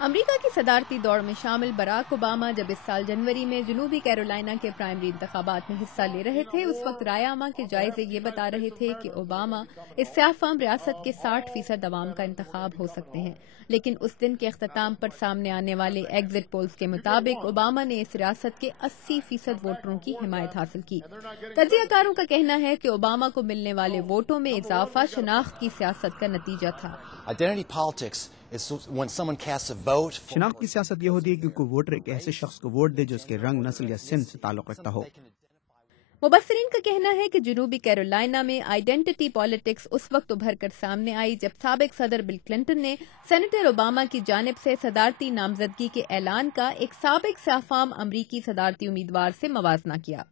امریکہ کی صدارتی دوڑ میں شامل براک اوباما جب اس سال جنوری میں جنوبی کیرولائنا کے پرائمری انتخابات میں حصہ لے رہے تھے، اس وقت رائے عامہ کے جائزے یہ بتا رہے تھے کہ اوباما اس سیاہ فام ریاست کے 60% عوام کا انتخاب ہو سکتے ہیں، لیکن اس دن کے اختتام پر سامنے آنے والے ایگزٹ پولز کے مطابق اوباما نے اس ریاست کے 80% ووٹروں کی حمایت حاصل کی۔ تجزیہ کاروں کا کہنا ہے کہ اوباما کو ملنے والے ووٹوں میں اضافہ شناخت کی سیاست کا نتیجہ تھا۔ شناخت کی سیاست یہ ہوتی ہے کہ کوئی ووٹر ایک ایسے شخص کو ووٹ دے جو اس کے رنگ، نسل یا سن سے تعلق رکھتا ہو۔ مبصرین کا کہنا ہے کہ جنوبی کیرولائنا میں آئیڈینٹی پالیٹکس اس وقت ابھر کر سامنے آئی جب سابق صدر بل کلنٹن نے سینیٹر اوباما کی جانب سے صدارتی نامزدگی کے اعلان کا ایک سابق سیاہ فام امریکی صدارتی امیدوار سے موازنہ کیا۔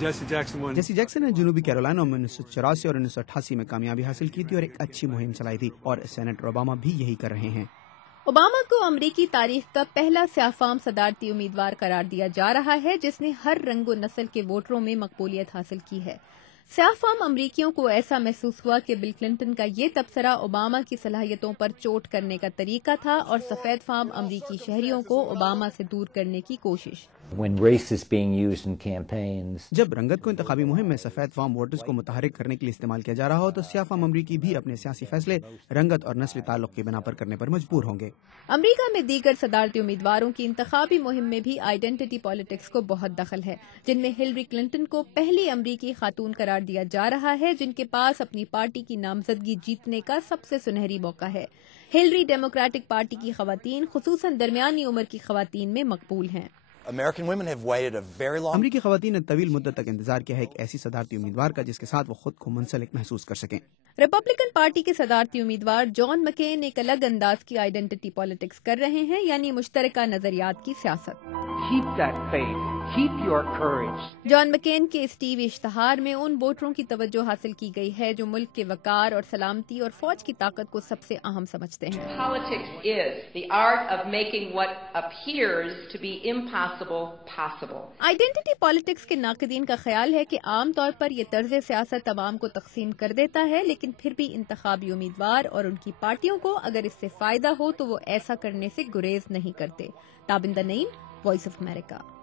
جیسی جیکسن نے جنوبی کیرولائنا میں 1984 اور 1988 میں کامیابی حاصل کی تھی اور ایک اچھی مہم چلائی تھی، اور سینیٹر اوباما بھی یہی کر رہے ہیں۔ اوباما کو امریکی تاریخ کا پہلا سیاہ فام صدارتی امیدوار قرار دیا جا رہا ہے جس نے ہر رنگ و نسل کے ووٹروں میں مقبولیت حاصل کی ہے۔ سیاہ فام امریکیوں کو ایسا محسوس ہوا کہ بل کلنٹن کا یہ تبصرہ اوباما کی صلاحیتوں پر چوٹ کرنے کا طریقہ تھا اور سفید فام امریکی شہریوں کو اوباما سے دور کرنے کی کوشش۔ جب رنگت کو انتخابی مہم میں سفید فام ووٹرز کو متحرک کرنے کے لیے استعمال کیا جا رہا ہو تو سیاہ فام امریکی بھی اپنے سیاسی فیصلے رنگت اور نسلی تعلق کی بنا پر کرنے پر مجبور ہوں گے۔ امریکہ میں دیگر صدارتی امیدواروں کی انتخابی مہم میں بھی آئیڈینٹی پالیٹکس کو بہت دخل ہے، جن میں ہلری کلنٹن کو پہلی امریکی خاتون قرار دیا جا رہا ہے جن کے پاس اپنی پارٹی کی نامزدگی جیتنے کا سب سے سنہری موقع ہے۔ ہلری ڈیموکریٹک پارٹی کی خواتین خصوصاً درمیانی عمر کی خواتین میں مقبول ہیں۔ امریکی خواتین نے طویل مدت تک انتظار کیا ہے ایک ایسی صدارتی امیدوار کا جس کے ساتھ وہ خود کو منسلک محسوس کر سکیں۔ ریپبلکن پارٹی کے صدارتی امیدوار جان مکین ایک الگ انداز کی آئیڈینٹی پالیٹکس کر رہے ہیں، یعنی مشترکہ نظریات کی سیاست۔ جان مکین کے اس ٹی وی اشتہار میں ان ووٹروں کی توجہ حاصل کی گئی ہے جو ملک کے وقار اور سلامتی اور فوج کی طاقت کو سب سے اہم سمجھتے ہیں۔ آئیڈینٹی پالیٹکس کے ناقدین کا خیال ہے کہ عام طور پر یہ طرز سیاست عوام کو تقسیم کر دیتا ہے، لیکن پھر بھی انتخابی امیدوار اور ان کی پارٹیوں کو اگر اس سے فائدہ ہو تو وہ ایسا کرنے سے گریز نہیں کرتے۔ تابندہ نعیم، وائس آف امریکہ۔